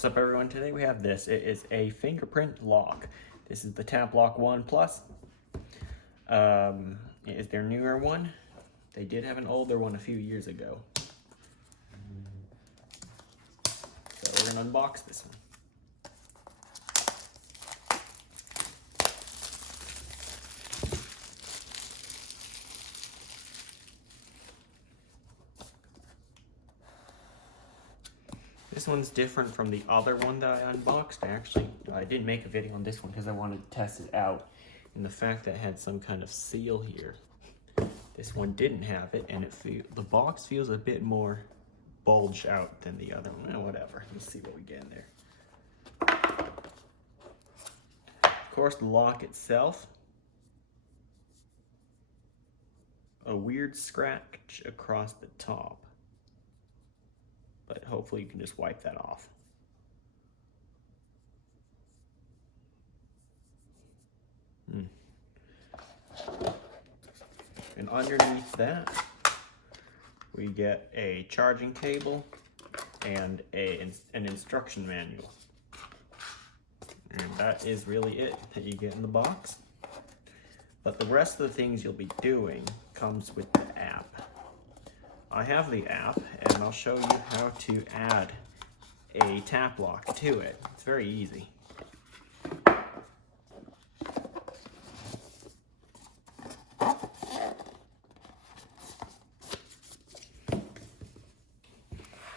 What's up, everyone? Today we have this. It is a fingerprint lock. This is the Tapplock 1 Plus. It is their newer one. They did have an older one a few years ago. So we're gonna unbox this one. This one's different from the other one that I unboxed. I didn't make a video on this one because I wanted to test it out. And the fact that it had some kind of seal here. This one didn't have it, and the box feels a bit more bulged out than the other one. Whatever, let's see what we get in there. Of course, the lock itself. A weird scratch across the top. But hopefully you can just wipe that off. And underneath that, we get a charging cable and an instruction manual. And that is really it that you get in the box. But the rest of the things you'll be doing comes with the app. I have the app, and I'll show you how to add a tap lock to it. It's very easy.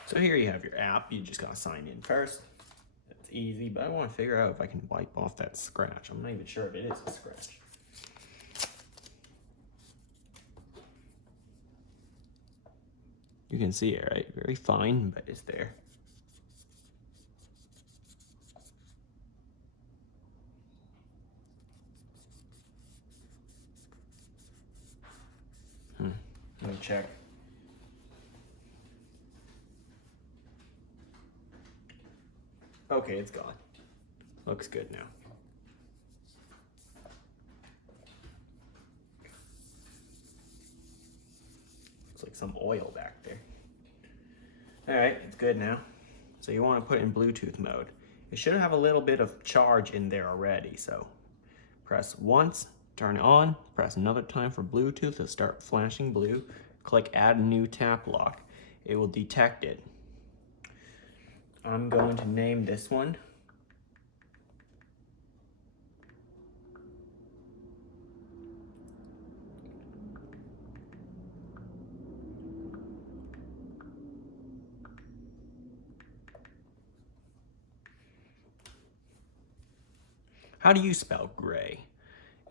So here you have your app. You just gotta sign in first. It's easy, but I want to figure out if I can wipe off that scratch. I'm not even sure if it is a scratch. You can see it, right? Very fine, but it's there. Let me check. Okay, it's gone. Looks good now. Like some oil back there. All right, it's good now. So you want to put it in Bluetooth mode. It should have a little bit of charge in there already. So press once, turn it on, press another time for Bluetooth to start flashing blue. Click add new tap lock. It will detect it. I'm going to name this one How do you spell gray?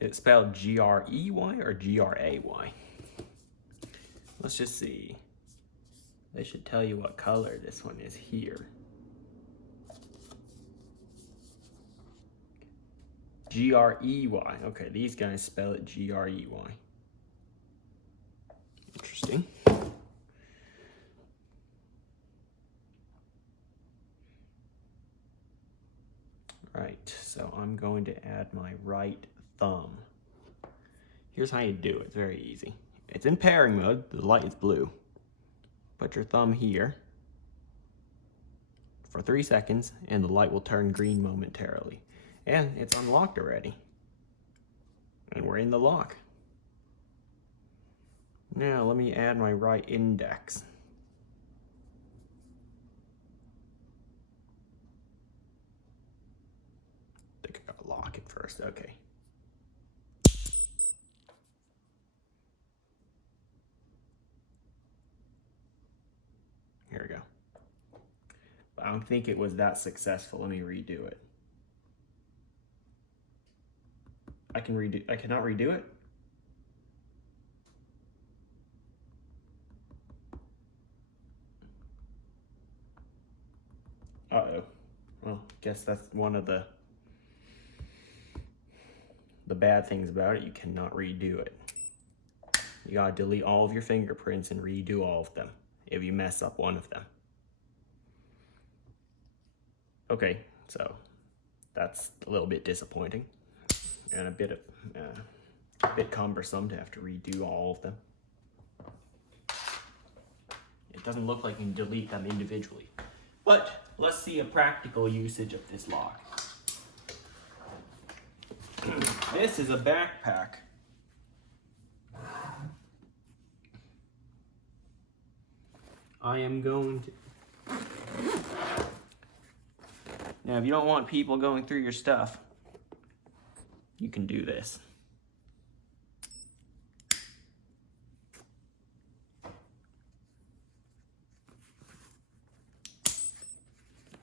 Is it spelled G-R-E-Y or G-R-A-Y? Let's just see. They should tell you what color this one is here. G-R-E-Y. Okay, these guys spell it G-R-E-Y. Interesting. Right, so I'm going to add my right thumb. Here's how you do it. It's very easy. It's in pairing mode. The light is blue. Put your thumb here for 3 seconds, and the light will turn green momentarily. And it's unlocked already. And we're in the lock. Now let me add my right index. Lock it first, okay. Here we go. But I don't think it was that successful. Let me redo it. I cannot redo it? Uh-oh. Well, guess that's one of the bad things about it. You cannot redo it. You gotta delete all of your fingerprints and redo all of them if you mess up one of them. Okay, so that's a little bit disappointing and a bit cumbersome to have to redo all of them. It doesn't look like you can delete them individually, but let's see a practical usage of this lock. This is a backpack. I am going to... Now, if you don't want people going through your stuff, you can do this.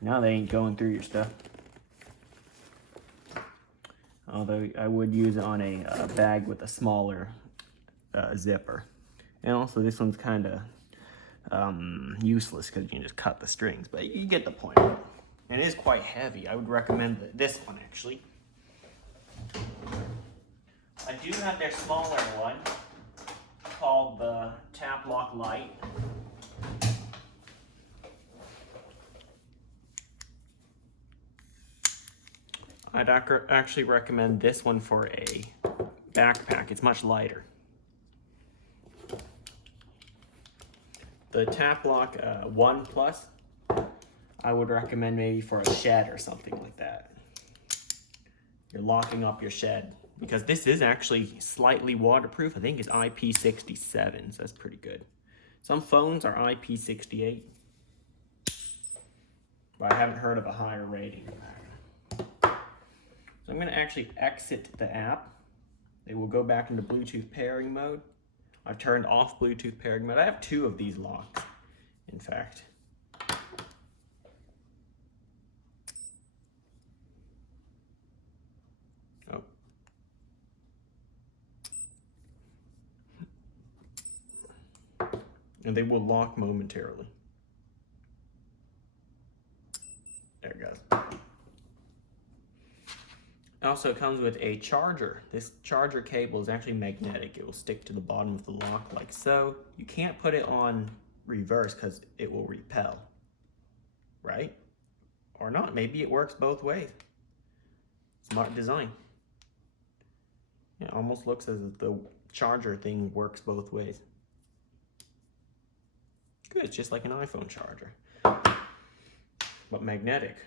Now they ain't going through your stuff. Although I would use it on a bag with a smaller zipper. And also this one's kind of useless because you can just cut the strings, but you get the point. And it is quite heavy. I would recommend this one actually. I do have their smaller one called the Tapplock Lite. I'd actually recommend this one for a backpack. It's much lighter. The Tapplock 1 Plus, I would recommend maybe for a shed or something like that. You're locking up your shed. Because this is actually slightly waterproof. I think it's IP67, so that's pretty good. Some phones are IP68. But I haven't heard of a higher rating. So I'm going to actually exit the app. It will go back into Bluetooth pairing mode. I've turned off Bluetooth pairing mode. I have 2 of these locks, in fact. Oh. And they will lock momentarily. There it goes. It also comes with a charger. This charger cable is actually magnetic. It will stick to the bottom of the lock like so. You can't put it on reverse because it will repel, right? Or not, maybe it works both ways. Smart design. It almost looks as if the charger thing works both ways. Good, it's just like an iPhone charger, but magnetic.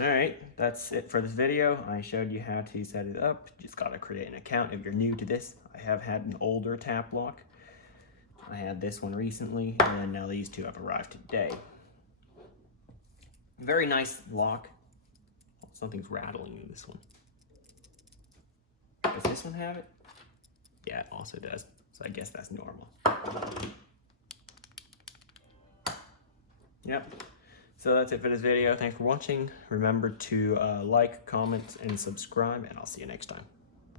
Alright, that's it for this video. I showed you how to set it up. You just gotta create an account if you're new to this. I have had an older Tapplock. I had this one recently, and now these 2 have arrived today. Very nice lock. Something's rattling in this one. Does this one have it? Yeah, it also does. So I guess that's normal. Yep. So that's it for this video. Thanks for watching. Remember to like, comment, and subscribe, and I'll see you next time.